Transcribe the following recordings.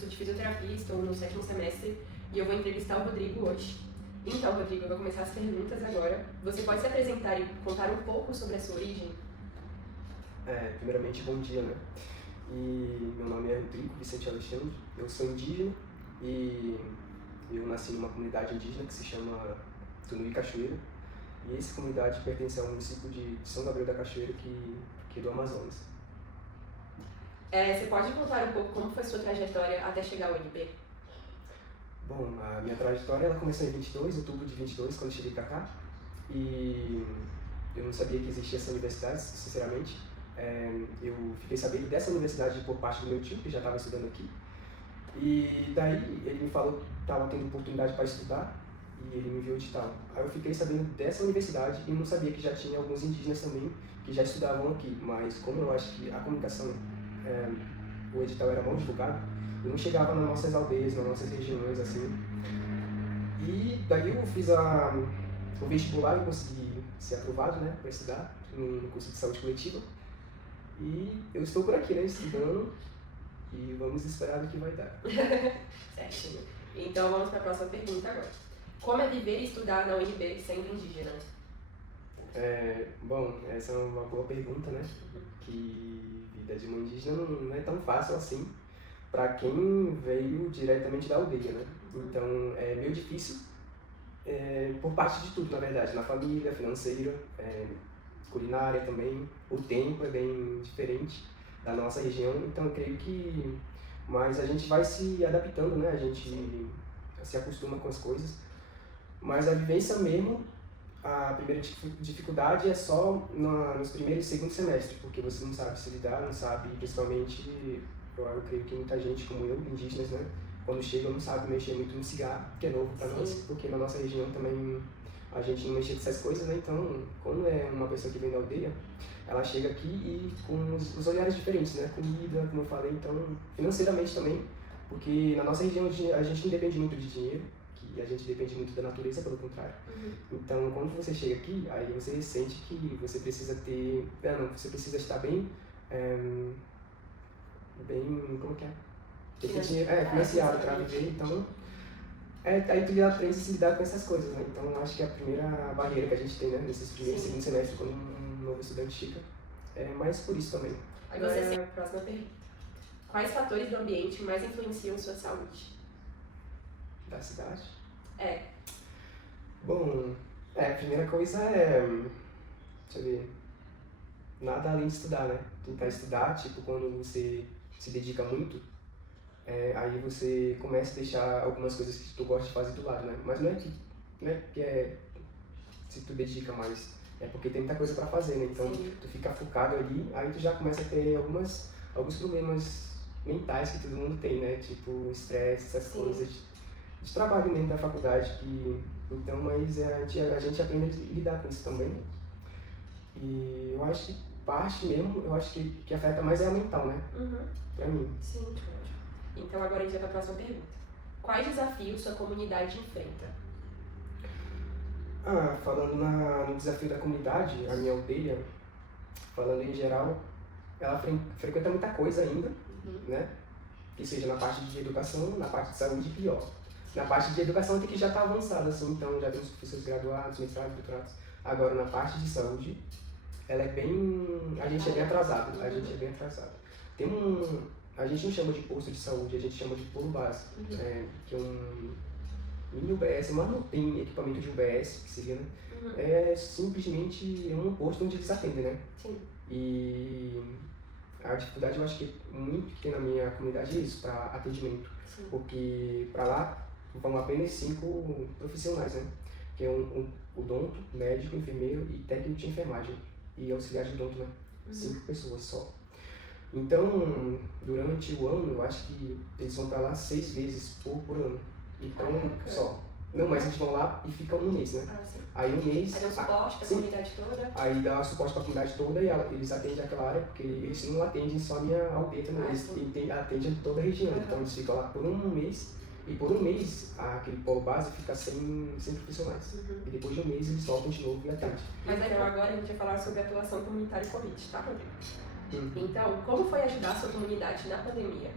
curso de fisioterapia, estou no 7º semestre e eu vou entrevistar o Rodrigo hoje. Então, Rodrigo, eu vou começar as perguntas agora. Você pode se apresentar e contar um pouco sobre a sua origem? Primeiramente, bom dia, né? E meu nome é Rodrigo Vicente Alexandre, eu sou indígena e eu nasci numa comunidade indígena que se chama Tunuí Cachoeira. E essa comunidade pertence ao município de São Gabriel da Cachoeira, que é do Amazonas. Você pode contar um pouco como foi a sua trajetória até chegar ao UNB? Bom, a minha trajetória ela começou em outubro de 22, quando eu cheguei pra cá. E eu não sabia que existia essa universidade, sinceramente. Eu fiquei sabendo dessa universidade por parte do meu tio, que já estava estudando aqui. E daí ele me falou que estava tendo oportunidade para estudar e ele me enviou de tal. Aí eu fiquei sabendo dessa universidade e não sabia que já tinha alguns indígenas também que já estudavam aqui. Mas como eu acho que a comunicação, o edital era mal divulgado, eu não chegava nas nossas aldeias, nas nossas regiões, assim. E daí eu fiz o vestibular e consegui ser aprovado, né, para estudar no curso de saúde coletiva. E eu estou por aqui, né, estudando, e vamos esperar o que vai dar. Certo. Então vamos para a próxima pergunta agora. Como é viver e estudar na UNB sendo indígena? Bom, essa é uma boa pergunta, né? Que vida de uma indígena não é tão fácil assim para quem veio diretamente da aldeia, né? Então é meio difícil por parte de tudo, na verdade, na família, financeira, culinária também. O tempo é bem diferente da nossa região, então eu creio que mas a gente vai se adaptando, né? A gente se acostuma com as coisas, mas a vivência mesmo, a primeira dificuldade é só nos primeiros e segundo semestre, porque você não sabe se lidar, não sabe, principalmente, eu creio que muita gente como eu, indígenas, né? Quando chega não sabe mexer muito no cigarro, que é novo para nós, porque na nossa região também a gente não mexe com essas coisas, né? Então, quando é uma pessoa que vem da aldeia, ela chega aqui e com os olhares diferentes, né? Comida, como eu falei, então, financeiramente também, porque na nossa região a gente não depende muito de dinheiro, que a gente depende muito da natureza, pelo contrário. Então, quando você chega aqui, aí você sente que você precisa ter... você precisa estar bem... como que é? Ter dinheiro, financiado para viver, então... aí tu aprende a se lidar com essas coisas, né? Então, eu acho que a primeira barreira que a gente tem, né? Nesses primeiros e segundo semestre, quando um novo estudante chega, é mais por isso também. Agora, a próxima pergunta. Quais fatores do ambiente mais influenciam sua saúde? Da cidade? Bom, a primeira coisa é, deixa eu ver, nada além de estudar, né? Tentar estudar, tipo, quando você se dedica muito, aí você começa a deixar algumas coisas que tu gosta de fazer do lado, né? Mas não é que se tu dedica mais, é porque tem muita coisa pra fazer, né? Então, tu fica focado ali, aí tu já começa a ter alguns problemas mentais que todo mundo tem, né? Tipo, estresse, essas coisas de trabalho dentro da faculdade, então, mas a gente aprende a lidar com isso também. E eu acho que parte mesmo, eu acho que afeta mais é a mental, né? Pra mim. Sim, ótimo. Então agora a gente vai para a próxima pergunta. Quais desafios sua comunidade enfrenta? Falando no desafio da comunidade, a minha aldeia, falando em geral, ela frequenta muita coisa ainda, né? Que seja na parte de educação, na parte de saúde pior. Na parte de educação tem que já estar avançada, assim, então já temos professores graduados, mestrados, doutorados. Agora, na parte de saúde, ela é bem... a gente é bem atrasado, a gente não chama de posto de saúde, a gente chama de polo básico, que é um mini UBS, mas não tem equipamento de UBS, que seria, né? É simplesmente um posto onde eles atendem, né? Sim. E a dificuldade eu acho que muito que tem na minha comunidade é isso, para atendimento. Sim. Porque para lá vão apenas 5 profissionais, né? Que é o odonto, médico, enfermeiro e técnico de enfermagem. E auxiliar de odonto, né? 5 pessoas só. Então, durante o ano, eu acho que eles vão para lá 6 vezes por ano. Então, só. Não, mas eles vão lá e ficam um mês, né? Aí um mês... Aí dá suporte para a comunidade toda? Aí dá suporte para a comunidade toda e eles atendem aquela área, porque eles não atendem só a minha aldeia, né? Eles atendem toda a região. Então, eles ficam lá por um mês. E por um mês, aquele polo base fica sem profissionais. E depois de um mês, eles voltam de novo e atendem. Mas então agora a gente vai falar sobre a atuação comunitária e Covid, tá, Rodrigo? Então, como foi ajudar a sua comunidade na pandemia?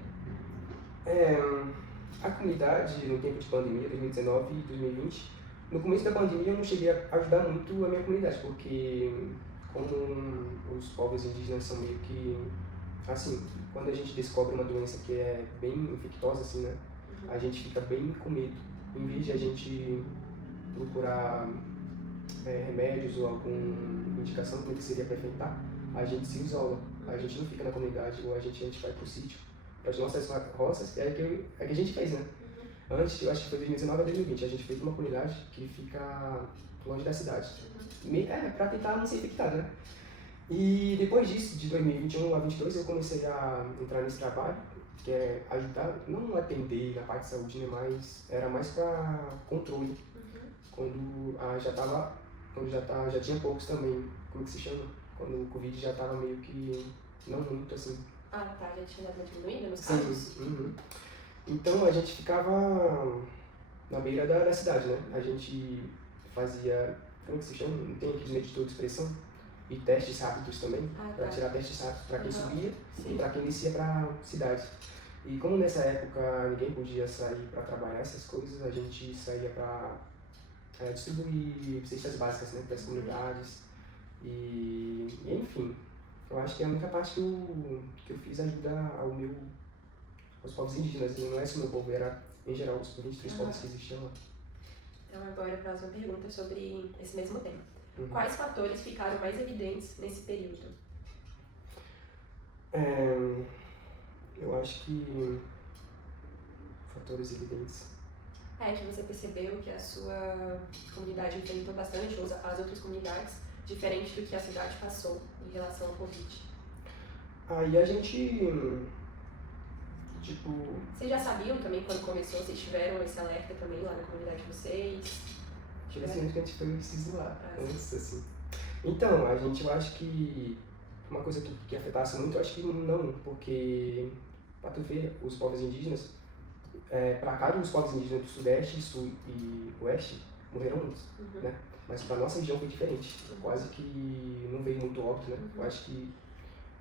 A comunidade, no tempo de pandemia, 2019 e 2020, no começo da pandemia eu não cheguei a ajudar muito a minha comunidade, porque como os povos indígenas são meio que, assim, quando a gente descobre uma doença que é bem infectosa, assim, né, a gente fica bem com medo. Em vez de a gente procurar remédios ou alguma indicação do que seria para enfrentar, a gente se isola, a gente não fica na comunidade, ou a gente vai para o sítio, para as nossas roças, é que a gente fez, né? Antes, eu acho que foi 2019 a 2020, a gente fez uma comunidade que fica longe da cidade, para tentar não ser infectado, né? E depois disso, de 2021 a 2022, eu comecei a entrar nesse trabalho, que é ajudar, não atender na parte de saúde, né, mas era mais para controle. Quando já tinha poucos também, como que se chama? Quando o Covid já estava meio que, não muito assim. Ah, tá, já tinha dado uma diminuída nos casos? Sim. Então a gente ficava na beira da cidade, né? A gente fazia, como que se chama? Não tem aqueles medidores de pressão? E testes rápidos também, para tirar testes rápidos para quem subia e para quem descia para a cidade. E como nessa época ninguém podia sair para trabalhar essas coisas, a gente saía para distribuir cestas básicas, né, para as comunidades. E enfim, eu acho que a única parte que eu fiz ajuda aos povos indígenas, não é só o meu povo, era em geral os 23 povos que existiam lá. Então agora a próxima pergunta sobre esse mesmo tema. Quais fatores ficaram mais evidentes nesse período? Eu acho que fatores evidentes. Que você percebeu que a sua comunidade enfrentou bastante, ou as outras comunidades, diferente do que a cidade passou em relação ao Covid. Aí a gente, Vocês já sabiam também quando começou, vocês tiveram esse alerta também lá na comunidade de vocês? Tive assim que a gente foi preciso lá, antes assim. Então, eu acho que uma coisa que afetasse muito, eu acho que não, porque, para tu ver, os povos indígenas, para cada dos povos indígenas do Sudeste, Sul e Oeste, morreram muitos, né? Mas para nossa região foi diferente, quase que não veio muito óbito, né? Eu acho que,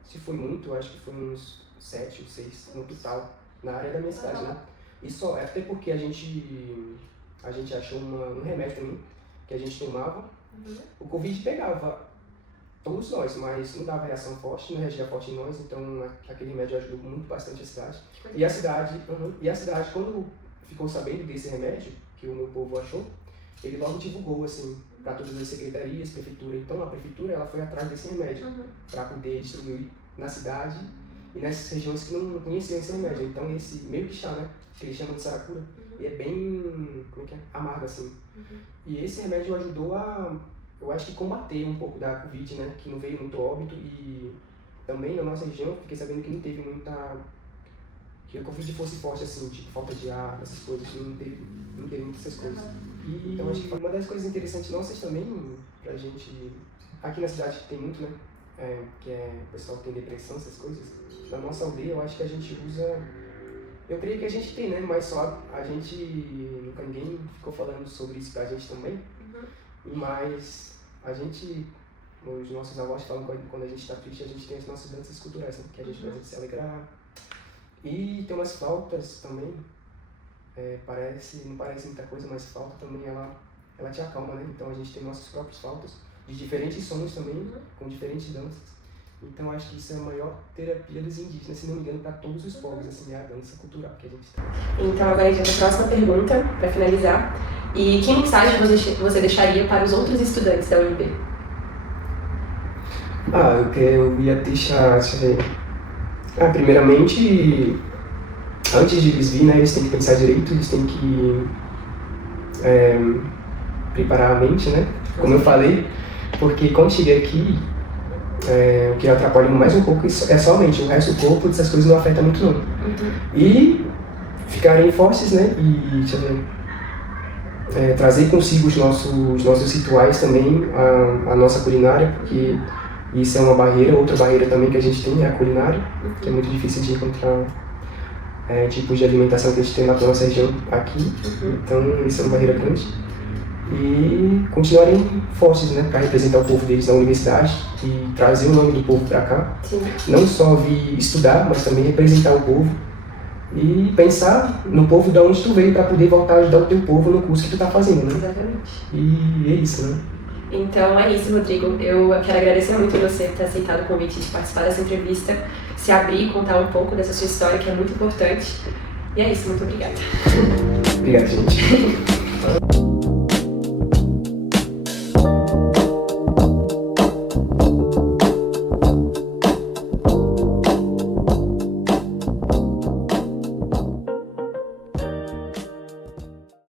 se foi muito, eu acho que foi uns 7 ou 6 no total, na área da minha cidade, né? E só, até porque a gente achou um remédio também, que a gente tomava, o Covid pegava todos nós, mas não dava reação forte, não reagia forte em nós, então aquele remédio ajudou muito bastante a cidade. E a cidade, quando ficou sabendo desse remédio, que o meu povo achou, ele logo divulgou, assim, para todas as secretarias, prefeitura. Então a prefeitura, ela foi atrás desse remédio, para poder distribuir na cidade e nessas regiões que não conheciam esse remédio. Então esse meio que chá, né, que eles chamam de saracura, e é bem, amargo, assim. E esse remédio ajudou a, eu acho que combater um pouco da Covid, né, que não veio muito óbito, e também na nossa região, fiquei sabendo que não teve muita, que a Covid fosse forte assim, tipo falta de ar, essas coisas, não teve muitas essas coisas. E então acho que uma das coisas interessantes nossas também, pra gente, aqui na cidade tem muito, né, que o pessoal tem depressão, essas coisas, na nossa aldeia eu acho que a gente usa, eu creio que a gente tem, né, mas só a gente, nunca ninguém ficou falando sobre isso pra gente também, mas a gente, os nossos avós falam que quando a gente está triste, a gente tem as nossas danças culturais, né? Que a gente precisa se alegrar. E tem umas flautas também, não parece muita coisa, mas flauta também ela te acalma, né? Então a gente tem nossas próprias flautas, de diferentes sons também, com diferentes danças. Então acho que isso é a maior terapia dos indígenas, se não me engano, para todos os povos, assim, é a dança cultural que a gente tem. Então agora a gente vai para a próxima pergunta, para finalizar. E que mensagem você deixaria para os outros estudantes da UNB? Eu ia deixar, deixa eu ver. Primeiramente, antes de eles virem, né, eles têm que pensar direito, eles têm que preparar a mente, né? Como eu falei, porque quando cheguei aqui, o que atrapalha mais um pouco é só a mente, o resto do corpo, essas coisas não afetam muito não. E ficarem fortes, né? E deixa eu ver, trazer consigo os nossos rituais também, a nossa culinária, porque isso é uma barreira. Outra barreira também que a gente tem é a culinária, que é muito difícil de encontrar tipos de alimentação que a gente tem na nossa região aqui, então isso é uma barreira grande. E continuarem fortes, né, para representar o povo deles na universidade e trazer o nome do povo para cá. Sim. Não só vir estudar, mas também representar o povo e pensar no povo de onde tu veio para poder voltar a ajudar o teu povo no curso que tu tá fazendo, né? Exatamente. E é isso, né? Então é isso, Rodrigo. Eu quero agradecer muito você por ter aceitado o convite de participar dessa entrevista, se abrir e contar um pouco dessa sua história, que é muito importante. E é isso, muito obrigada. Obrigado, gente.